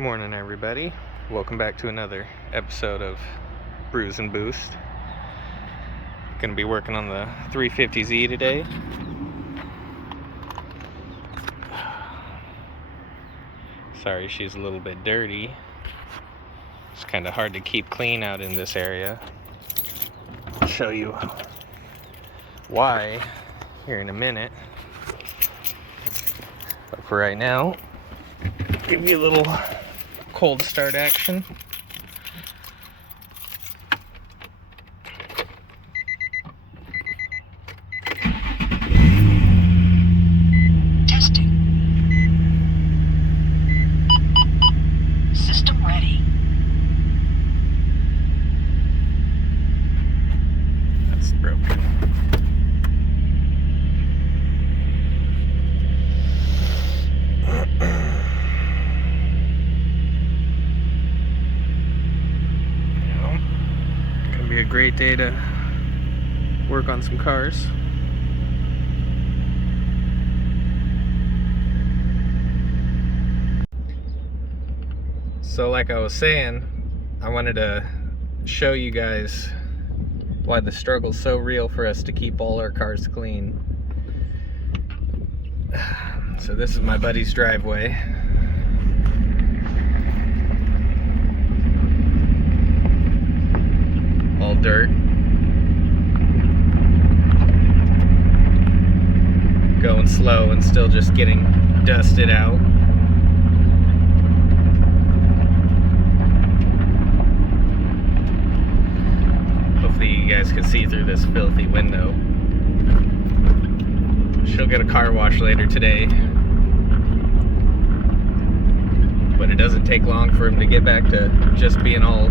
Morning, everybody. Welcome back to another episode of Brews and Boost. Gonna be working on the 350Z today. Sorry, she's a little bit dirty. It's kind of hard to keep clean out in this area. I'll show you why here in a minute. But for right now, give you a little cold start action. Testing. System ready. That's broken. Gonna be a great day to work on some cars. So like I was saying, I wanted to show you guys why the struggle's so real for us to keep all our cars clean. So this is my buddy's driveway. All dirt. Going slow and still just getting dusted out. Hopefully you guys can see through this filthy window. She'll get a car wash later today, but it doesn't take long for him to get back to just being all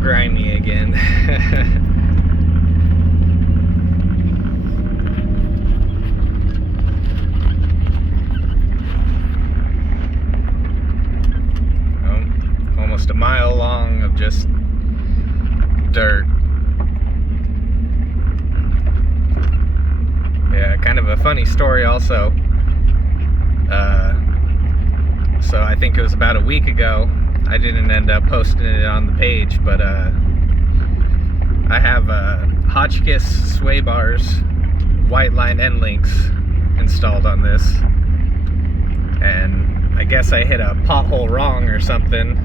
grimy again. Almost a mile long of just dirt. Yeah, kind of a funny story also. So I think it was about a week ago. I didn't end up posting it on the page, but I have Hotchkiss sway bars, white line end links installed on this, and I guess I hit a pothole wrong or something.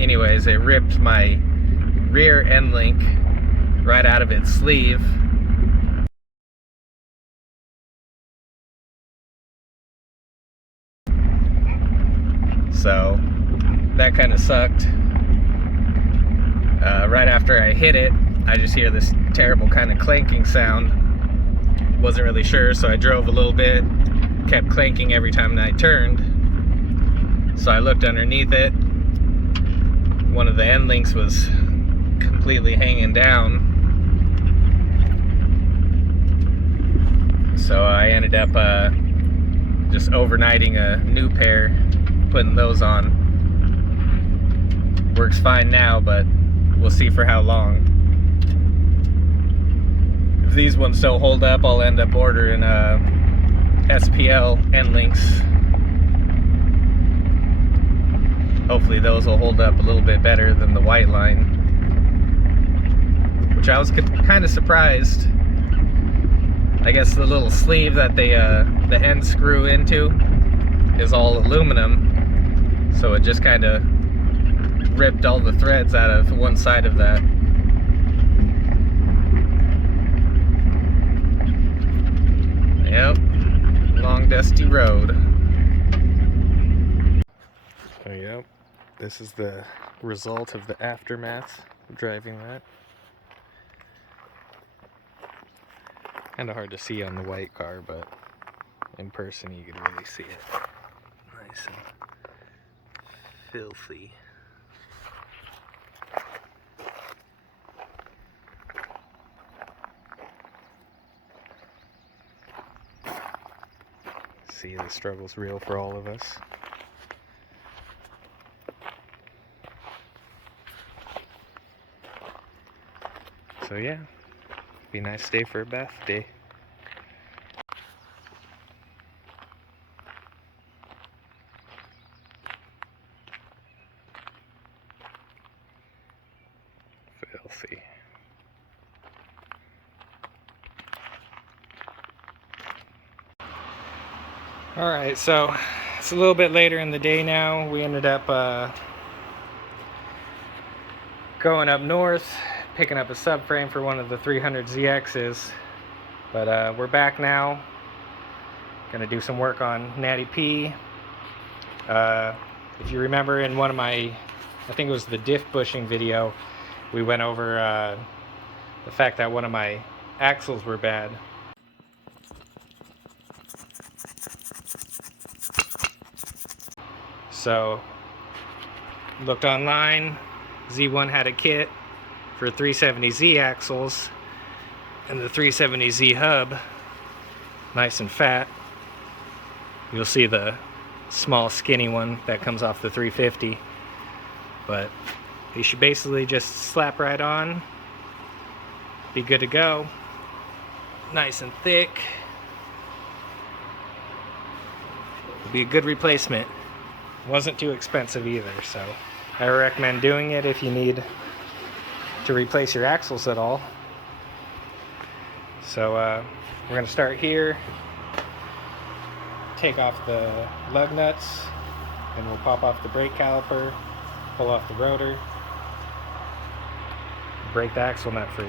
Anyways, it ripped my rear end link right out of its sleeve. So that kind of sucked. Right after I hit it, I just hear this terrible kind of clanking sound. Wasn't really sure, so I drove a little bit, kept clanking every time that I turned. So I looked underneath it. One of the end links was completely hanging down. So I ended up just overnighting a new pair, putting those on. Works fine now, but we'll see for how long. If these ones don't hold up, I'll end up ordering SPL end links. Hopefully those will hold up a little bit better than the white line, which I was kind of surprised. I guess the little sleeve that the end screw into is all aluminum, so it just kind of ripped all the threads out of one side of that. Yep, long dusty road. Oh, yep, this is the result of the aftermath of driving that. Kind of hard to see on the white car, but in person you can really see it. Nice and filthy. See, the struggle's real for all of us. So yeah, be a nice day for a bath day. see. Alright, so it's a little bit later in the day now. We ended up going up north, picking up a subframe for one of the 300ZXs. But we're back now. Gonna do some work on Natty P. If you remember in one of my, I think it was the diff bushing video, we went over the fact that one of my axles were bad. So, looked online, Z1 had a kit for 370Z axles, and the 370Z hub, nice and fat. You'll see the small skinny one that comes off the 350, but you should basically just slap right on, be good to go. Nice and thick, be a good replacement. Wasn't too expensive either, so I recommend doing it if you need to replace your axles at all. So we're going to start here, take off the lug nuts, and we'll pop off the brake caliper, pull off the rotor, break the axle nut free.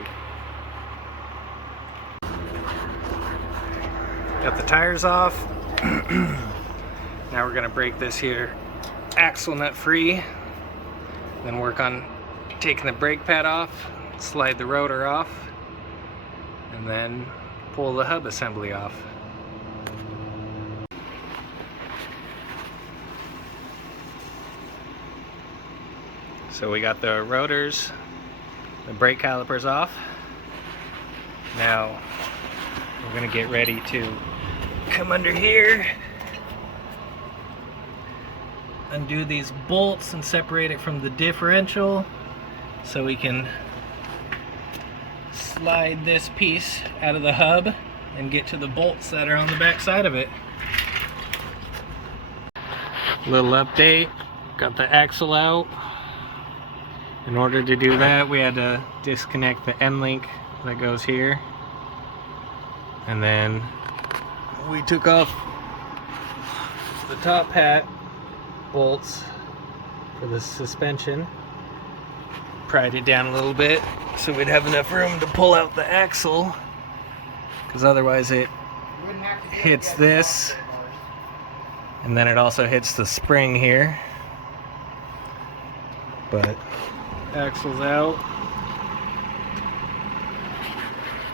Got the tires off. Now we're going to break this here axle nut free, then work on taking the brake pad off, slide the rotor off, and then pull the hub assembly off. So we got the rotors, the brake calipers off. Now we're going to get ready to come under here, undo these bolts and separate it from the differential so we can slide this piece out of the hub and get to the bolts that are on the back side of it. Little update, got the axle out. In order to do that, we had to disconnect the end link that goes here, and then we took off the top hat bolts for the suspension, pried it down a little bit so we'd have enough room to pull out the axle, because otherwise it hits this and then it also hits the spring here. But axle's out,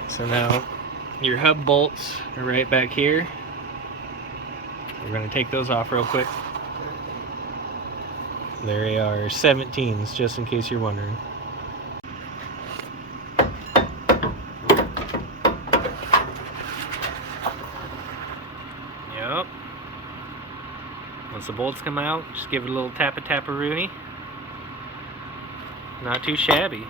so now your hub bolts are right back here. We're going to take those off real quick. There are 17s, just in case you're wondering. Yep. Once the bolts come out, just give it a little tappa-tappa-rooney. Not too shabby.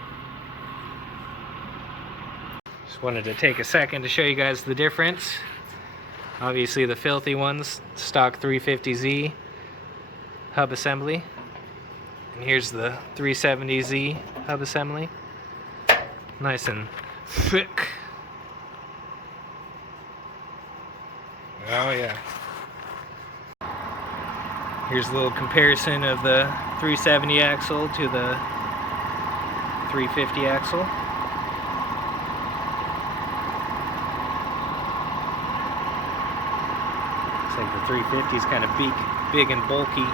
Just wanted to take a second to show you guys the difference. Obviously the filthy ones, stock 350Z hub assembly. And here's the 370Z hub assembly. Nice and thick. Oh yeah. Here's a little comparison of the 370 axle to the 350 axle. Looks like the 350 is kind of big and bulky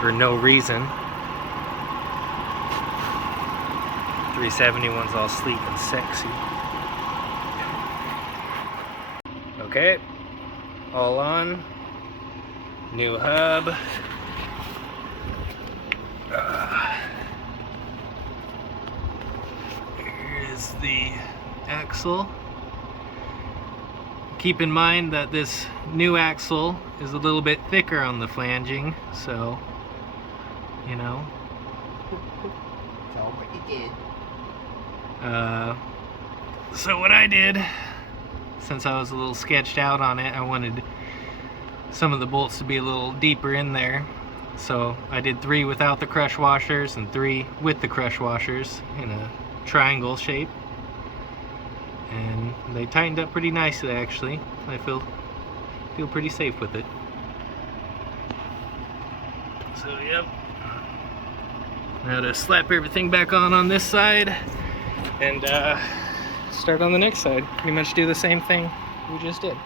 for no reason. 370 one's all sleek and sexy. Okay, all on. New hub. Here's the axle. Keep in mind that this new axle is a little bit thicker on the flanging, so you know. So what you did. So what I did, since I was a little sketched out on it, I wanted some of the bolts to be a little deeper in there. So I did 3 without the crush washers and 3 with the crush washers in a triangle shape. And they tightened up pretty nicely actually. I feel pretty safe with it. So yep. Now to slap everything back on this side and start on the next side. Pretty much do the same thing we just did.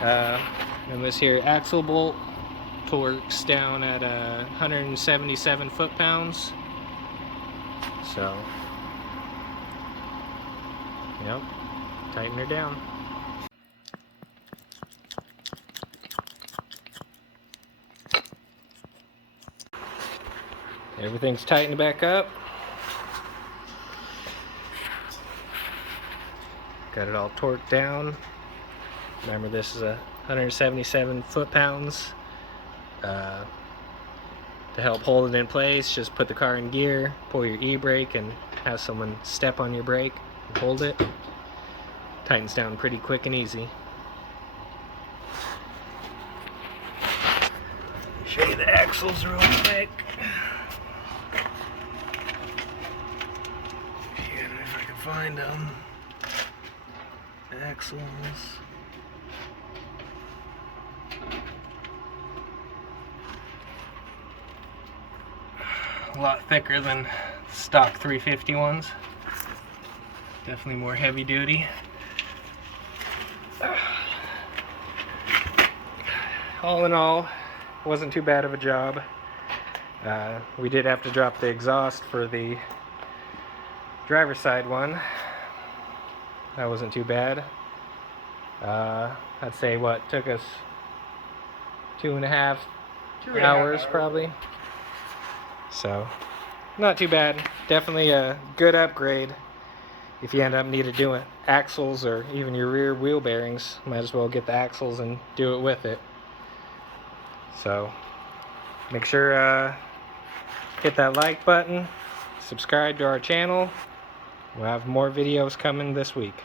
And this here axle bolt torques down at 177 foot-pounds. So, yep, tighten her down. Everything's tightened back up. Got it all torqued down. Remember, this is 177 foot-pounds. To help hold it in place, just put the car in gear, pull your e-brake, and have someone step on your brake and hold it. Tightens down pretty quick and easy. Show you the axles real quick. If I can find them. Axles. A lot thicker than stock 350 ones. Definitely more heavy duty. All in all, wasn't too bad of a job. We did have to drop the exhaust for the driver's side one. That wasn't too bad. I'd say what took us 2.5 hours probably. So, not too bad. Definitely a good upgrade. If you end up needing to do it, axles or even your rear wheel bearings, might as well get the axles and do it with it. So, make sure hit that like button, subscribe to our channel. We'll have more videos coming this week.